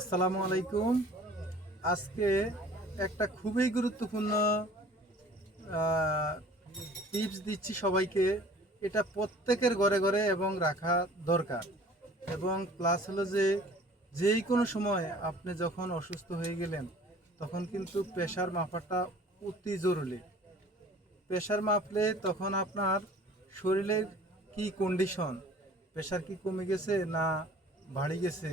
আসসালামু আলাইকুম। আজকে একটা খুবই গুরুত্বপূর্ণ টিপস দিচ্ছি সবাইকে। এটা প্রত্যেকের ঘরে ঘরে এবং রাখা দরকার। এবং প্লাস হলো যে, যেই কোনো সময় আপনি যখন অসুস্থ হয়ে গেলেন, তখন কিন্তু প্রেশার মাপাটা অতি জরুরি। প্রেশার মাপলে তখন আপনার শরীরের কি কন্ডিশন প্রেশার কি কমে গেছে না বাড়ি গেছে?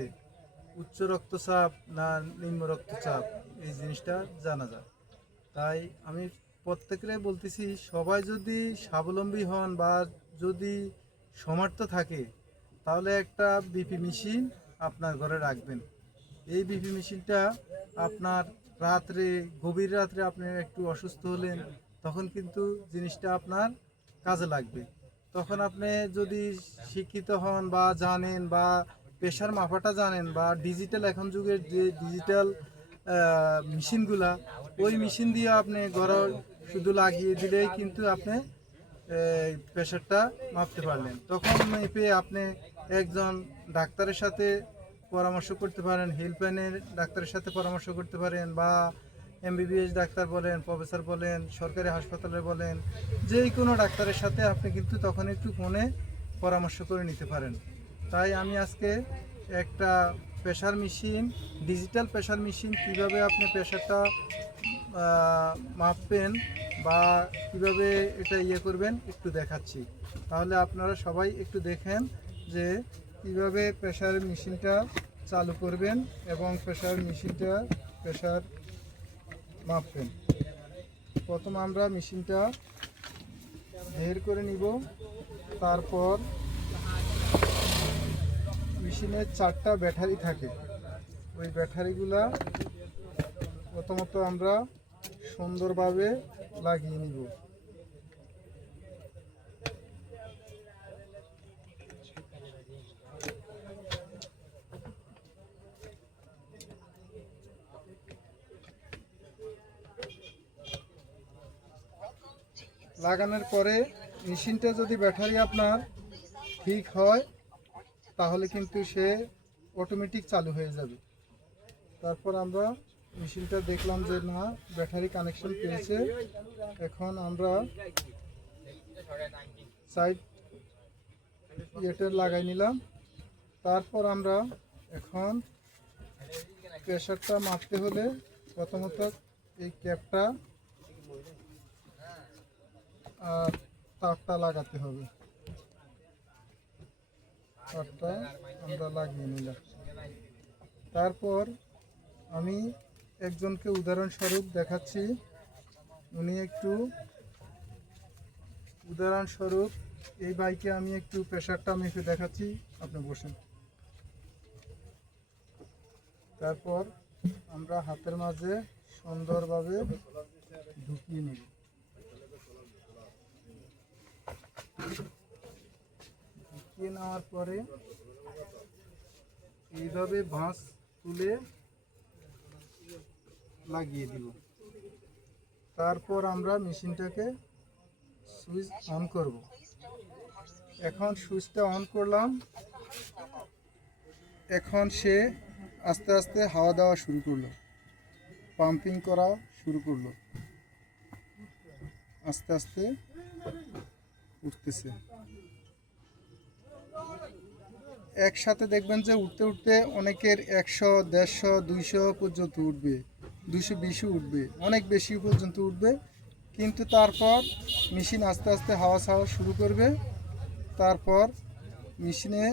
উচ্চ রক্তচাপ না নিম্ন রক্তচাপ, এই জিনিসটা জানা যায়। তাই আমি প্রত্যেকেরে বলতেছি, সবাই যদি স্বাবলম্বী হন বা যদি সমর্থ থাকে, তাহলে একটা বিপি মেশিন আপনার ঘরে রাখবেন। এই বিপি মেশিনটা আপনার রাত্রে, গভীর রাত্রে আপনি একটু অসুস্থ হলেন, তখন কিন্তু জিনিসটা আপনার কাজে লাগবে। তখন আপনি যদি শিক্ষিত হন বা জানেন বা প্রেশার মাপাটা জানেন বা ডিজিটাল এখন যুগের যে ডিজিটাল মেশিনগুলা, ওই মেশিন দিয়ে আপনি ঘর শুধু লাগিয়ে দিলেই কিন্তু আপনি প্রেশারটা মাপতে পারলেন। তখন মেপে আপনি একজন ডাক্তারের সাথে পরামর্শ করতে পারেন হেল্পলাইনের ডাক্তারের সাথে পরামর্শ করতে পারেন বা এমবিবিএস ডাক্তার বলেন প্রফেসর বলেন, সরকারি হাসপাতালে বলেন, যেই কোনো ডাক্তারের সাথে আপনি কিন্তু তখন একটু ফোনে পরামর্শ করে নিতে পারেন। তাই আমি আজকে একটা pressure machine digital pressure machine কীভাবে আপনি প্রেশারটা মাপবেন বা কীভাবে এটা ইয়ে করবেন একটু দেখাচ্ছি। তাহলে আপনারা সবাই একটু দেখেন যে কীভাবে প্রেশার মেশিনটা চালু করবেন এবং প্রেশার মেশিনটা প্রেশার মাপবেন। প্রথম আমরা মেশিনটা বের করে নিব, তারপর মেশিনের চারটা ব্যাটারি থাকে। ওই ব্যাটারিগুলা প্রথমত আমরা সুন্দরভাবে লাগিয়ে নিব। লাগানোর পরে মেশিনটা যদি ব্যাটারি আপনার ঠিক হয় তাহলে কিন্তু সে অটোমেটিক চালু হয়ে যাবে। তারপর আমরা মেশিনটা দেখলাম যে না, ব্যাটারি কানেকশন পেয়েছে। এখন আমরা সাইড ইয়েটা লাগাই নিলাম। তারপর আমরা এখন প্রেশারটা মাপতে হলে প্রথমত এই ক্যাপটা আর তারটা লাগাতে হবে। তারটা আমরা লাগিয়ে নিলাম। তারপর আমি একজনকে উদাহরণস্বরূপ দেখাচ্ছি। উনি একটু উদাহরণস্বরূপ এই বাইকে আমি একটু প্রেশারটা মেপে দেখাচ্ছি। আপনি বসেন। তারপর আমরা হাতের মাঝে সুন্দরভাবে ঢুকিয়ে নেব। ঢুকিয়ে নেওয়ার পরে এইভাবে ভাঁজ তুলে লাগিয়ে দিব। তারপর আমরা মেশিনটাকে সুইচ অন করব। এখন সুইচটা অন করলাম। এখন সে আস্তে আস্তে হাওয়া দেওয়া শুরু করল। পাম্পিং করা শুরু করল। আস্তে আস্তে উঠতেছে। একসাথে দেখবেন যে উঠতে উঠতে অনেকের একশো, দেড়শো, দুইশো পর্যন্ত উঠবে দুশো বিশও উঠবে, অনেক বেশি পর্যন্ত উঠবে। কিন্তু তারপর মেশিন আস্তে আস্তে হাওয়া ছাওয়া শুরু করবে। তারপর মেশিনে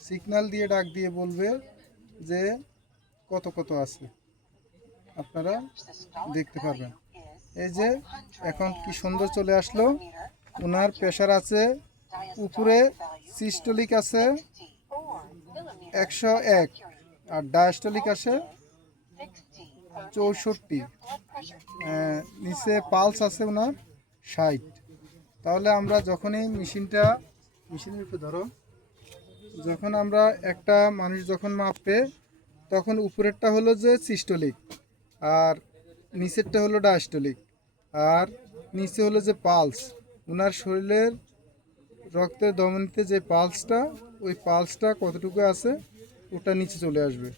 সিগন্যাল দিয়ে ডাক দিয়ে বলবে যে কত কত আছে। আপনারা দেখতে পারবেন। এই যে এখন কি সুন্দর চলে আসলো। ওনার প্রেশার আছে উপরে সিস্টোলিক আছে একশো এক আর ডায়াস্টোলিক আছে চৌষট্টি। নিচে পালস আছে ওনার ষাট। তাহলে আমরা যখনই মেশিনটা, মেশিনের উপরে ধরো, যখন আমরা একটা মানুষ যখন মাপবে, তখন উপরেরটা হলো যে সিস্টোলিক আর নিচেরটা হলো ডায়াস্টোলিক আর নিচে হলো যে পালস। ওনার শরীরের রক্তের ধমনীতে যে পালসটা, ওই পালসটা কতটুকু আছে, ওটা নিচে চলে আসবে।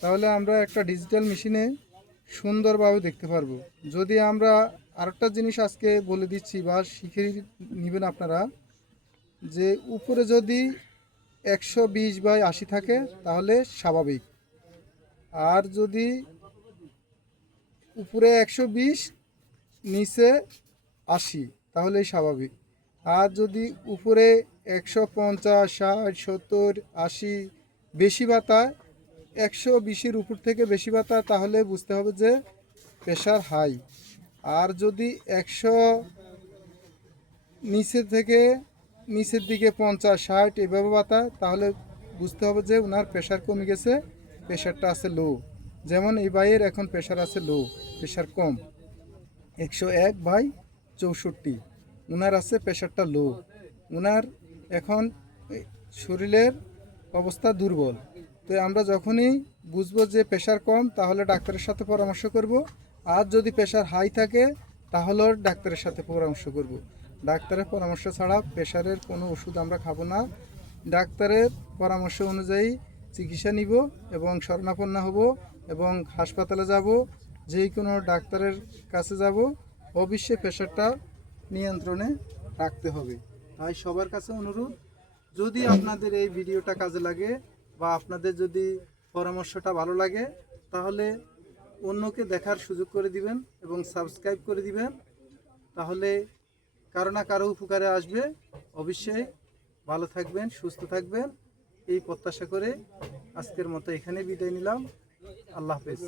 তাহলে আমরা একটা ডিজিটাল মেশিনে সুন্দরভাবে দেখতে পারব। যদি আমরা আরেকটা জিনিস আজকে বলে দিচ্ছি বা শিখে নেবেন আপনারা, যে উপরে যদি একশো বিশ বাই আশি থাকে, তাহলে স্বাভাবিক। আর যদি উপরে একশো বিশ, নিচে আশি, তাহলেই স্বাভাবিক। আর যদি উপরে একশো পঞ্চাশ, ষাট, সত্তর, আশি বেশি বাতায় একশো বিশের উপর থেকে বেশি বাতায় তাহলে বুঝতে হবে যে প্রেশার হাই। আর যদি একশো নিচে থেকে নিচের দিকে পঞ্চাশ, ষাট এভাবে বাতায় তাহলে বুঝতে হবে যে ওনার প্রেশার কমে গেছে, প্রেশারটা আছে লো। যেমন এই বাইয়ের এখন প্রেশার আছে লো, প্রেশার কম। একশো এক বাই চৌষট্টি। ওনার আছে প্রেশারটা লো ওনার এখন শরীরের অবস্থা দুর্বল। তো আমরা যখনই বুঝব যে প্রেশার কম, তাহলে ডাক্তারের সাথে পরামর্শ করব। আর যদি প্রেশার হাই থাকে, তাহলেও ডাক্তারের সাথে পরামর্শ করব। ডাক্তারের পরামর্শ ছাড়া প্রেশারের কোনো ওষুধ আমরা খাব না। ডাক্তারের পরামর্শ অনুযায়ী চিকিৎসা নিব এবং শরণাপন্ন হব এবং হাসপাতালে যাব যেই কোনো ডাক্তারের কাছে যাব। অবশ্যই প্রেশারটা নিয়ন্ত্রণে রাখতে হবে। তাই সবার কাছে অনুরোধ, যদি আপনাদের এই ভিডিওটা কাজে লাগে বা আপনাদের যদি পরামর্শটা ভালো লাগে, তাহলে অন্যকে দেখার সুযোগ করে দিবেন এবং সাবস্ক্রাইব করে দিবেন। তাহলে কারও না কারও উপকারে আসবে। অবশ্যই ভালো থাকবেন, সুস্থ থাকবেন। এই প্রত্যাশা করে আজকের মতো এখানে বিদায় নিলাম। আল্লাহ হাফেজ।